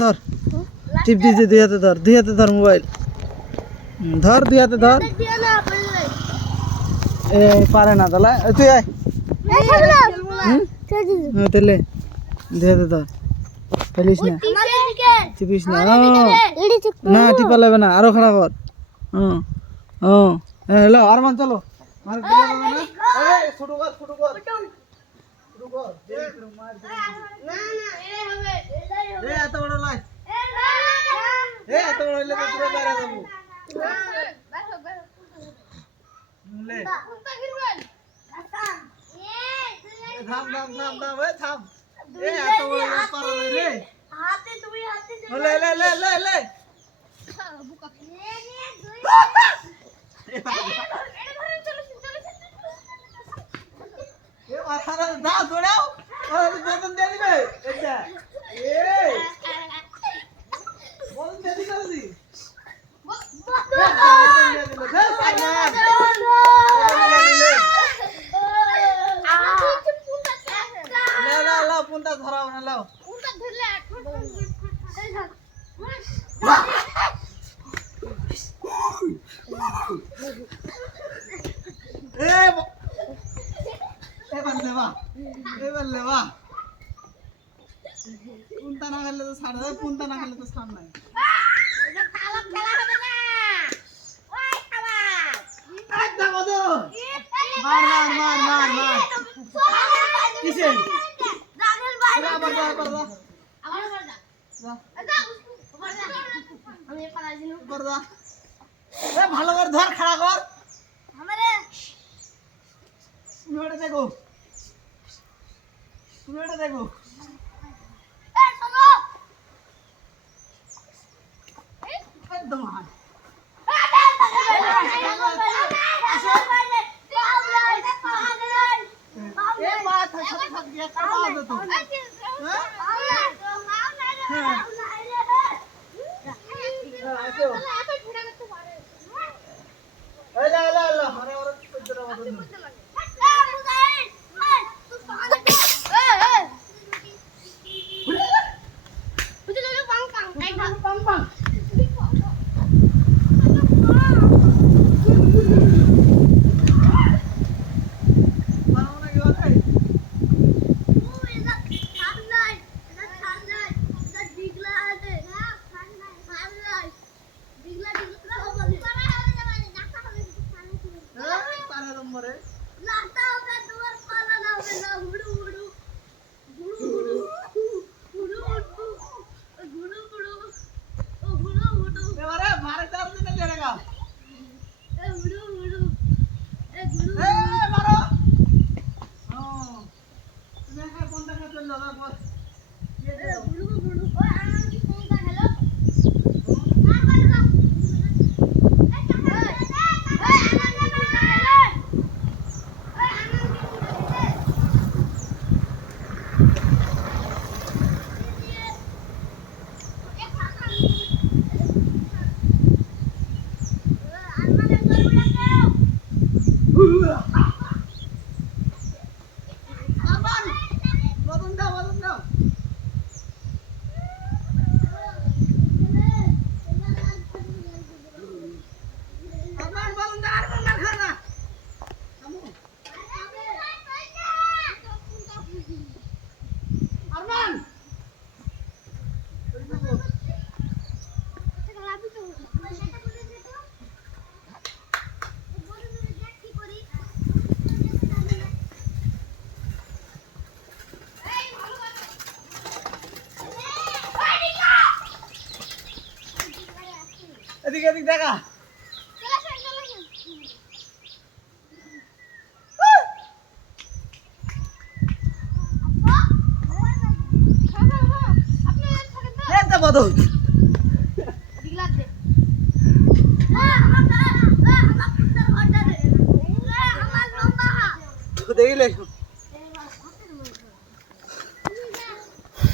ধর টিপ দিতে দুই হাতে ধর মোবাইল ধর দুই হাতে ধর এ পারে না তাহলে তুই আয় তাহলে দুই হাতে ধর ফেলিস না টিপিস না না টিপা লাগবে না আরো খারাপ কর হ্যালো আর মান চলো ছোট কর ছোট কর এত বড় লাই এত বড় হইলে তো পুরো বাইরে যাবো থাম থাম থাম থাম থাম এত বড় পারো রে হাতে তুমি হাতে লে লে লে লে লে বুকা এ মাথাটা দাও দৌড়াও আর বেতন দিয়ে দিবে এটা এই বল দিয়ে দিবে দি পুনটা ধরাও না লাও পুনটা ধরলে এবার লেবা পুনটা না গেলে তো ছাড় দেয় পুনটা না গেলে তো ছাড় নাই মার মার মার মার মার কিসে ভালো করে ধর খাড়া কর তুমি ওটা দেখো তুমি ওটা দেখো একদম এদিকে এদিক দেখা দেখি